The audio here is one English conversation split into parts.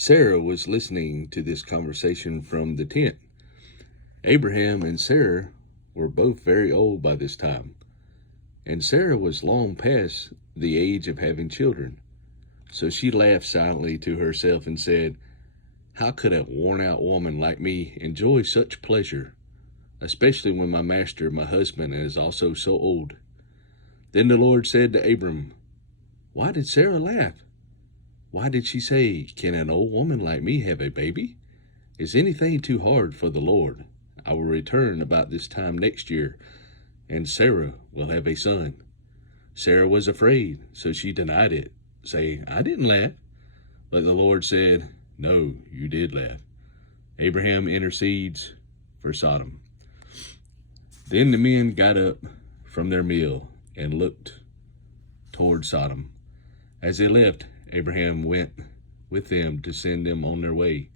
Sarah was listening to this conversation from the tent. Abraham and Sarah were both very old by this time, and Sarah was long past the age of having children. So she laughed silently to herself and said, "How could a worn-out woman like me enjoy such pleasure, especially when my master, my husband, is also so old?" Then the Lord said to Abram, "Why did Sarah laugh? Why did she say, 'Can an old woman like me have a baby?' Is anything too hard for the Lord? I will return about this time next year, and Sarah will have a son." Sarah was afraid, so she denied it, saying, "I didn't laugh." But the Lord said, "No, you did laugh." Abraham intercedes for Sodom. Then the men got up from their meal and looked toward Sodom. As they left, Abraham went with them to send them on their way.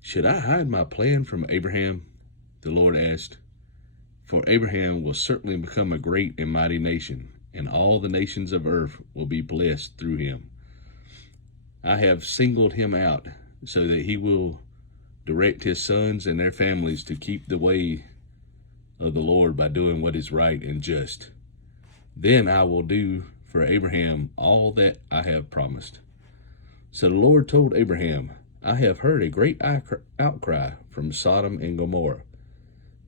"Should I hide my plan from Abraham?" the Lord asked. "For Abraham will certainly become a great and mighty nation, and all the nations of earth will be blessed through him. I have singled him out so that he will direct his sons and their families to keep the way of the Lord by doing what is right and just. Then I will do for Abraham all that I have promised." So the Lord told Abraham, "I have heard a great outcry from Sodom and Gomorrah,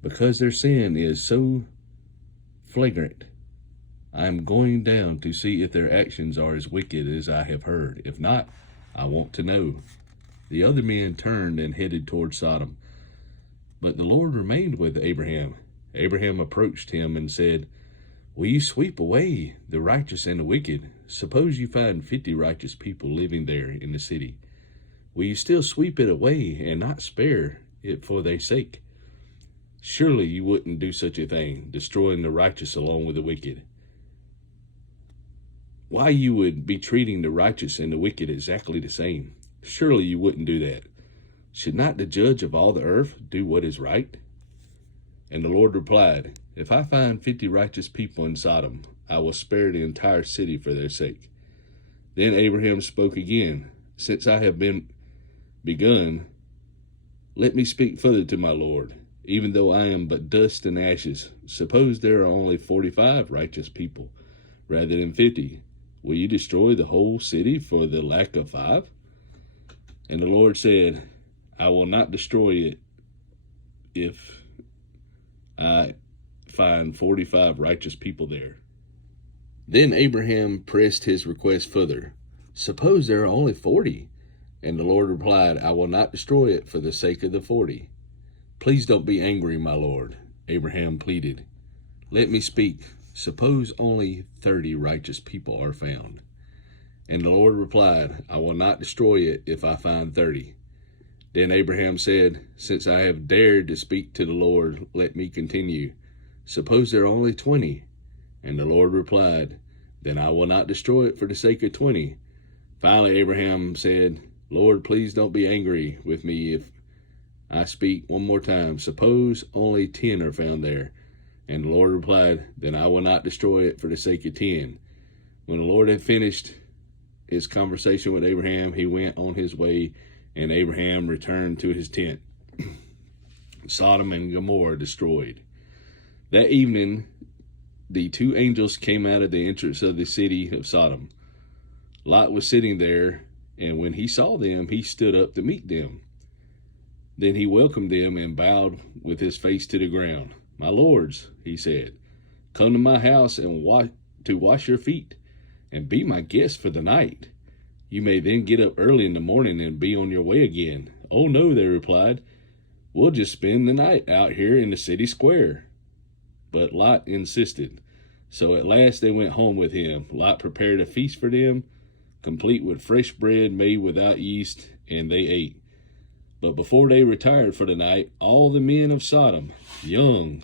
because their sin is so flagrant. I am going down to see if their actions are as wicked as I have heard. If not, I want to know." The other men turned and headed toward Sodom, but the Lord remained with Abraham. Abraham approached him and said, "Will you sweep away the righteous and the wicked? Suppose you find 50 righteous people living there in the city. Will you still sweep it away and not spare it for their sake? Surely you wouldn't do such a thing, destroying the righteous along with the wicked. Why, you would be treating the righteous and the wicked exactly the same. Surely you wouldn't do that. Should not the judge of all the earth do what is right?" And the Lord replied, "If I find 50 righteous people in Sodom, I will spare the entire city for their sake." Then Abraham spoke again, "Since I have begun, let me speak further to my Lord. Even though I am but dust and ashes, suppose there are only 45 righteous people rather than 50. Will you destroy the whole city for the lack of 5? And the Lord said, "I will not destroy it if I find 45 righteous people there." Then Abraham pressed his request further. "Suppose there are only 40? And the Lord replied, "I will not destroy it for the sake of the 40. Please don't be angry, my Lord." Abraham pleaded, "Let me speak. Suppose only 30 righteous people are found." And the Lord replied, "I will not destroy it if I find 30. Then Abraham said, "Since I have dared to speak to the Lord, let me continue. Suppose there are only 20. And the Lord replied, "Then I will not destroy it for the sake of 20. Finally, Abraham said, "Lord, please don't be angry with me if I speak one more time. Suppose only 10 are found there." And the Lord replied, "Then I will not destroy it for the sake of 10. When the Lord had finished his conversation with Abraham, he went on his way, and Abraham returned to his tent. Sodom and Gomorrah destroyed. That evening, the 2 angels came out of the entrance of the city of Sodom. Lot was sitting there, and when he saw them, he stood up to meet them. Then he welcomed them and bowed with his face to the ground. "My lords," he said, "come to my house and wash your feet and be my guests for the night. You may then get up early in the morning and be on your way again." "Oh no," they replied. "We'll just spend the night out here in the city square." But Lot insisted. So at last they went home with him. Lot prepared a feast for them, complete with fresh bread made without yeast, and they ate. But before they retired for the night, all the men of Sodom, young,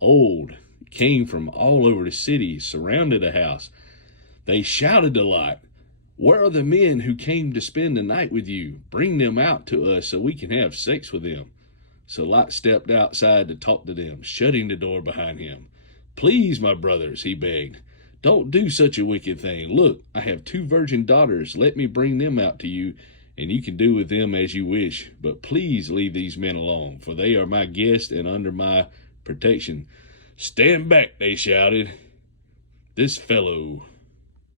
old, came from all over the city, surrounded the house. They shouted to Lot, "Where are the men who came to spend the night with you? Bring them out to us so we can have sex with them." So Lot stepped outside to talk to them, shutting the door behind him. "Please, my brothers," he begged, "don't do such a wicked thing. Look, I have 2 virgin daughters. Let me bring them out to you, and you can do with them as you wish. But please leave these men alone, for they are my guests and under my protection." "Stand back," they shouted. "This fellow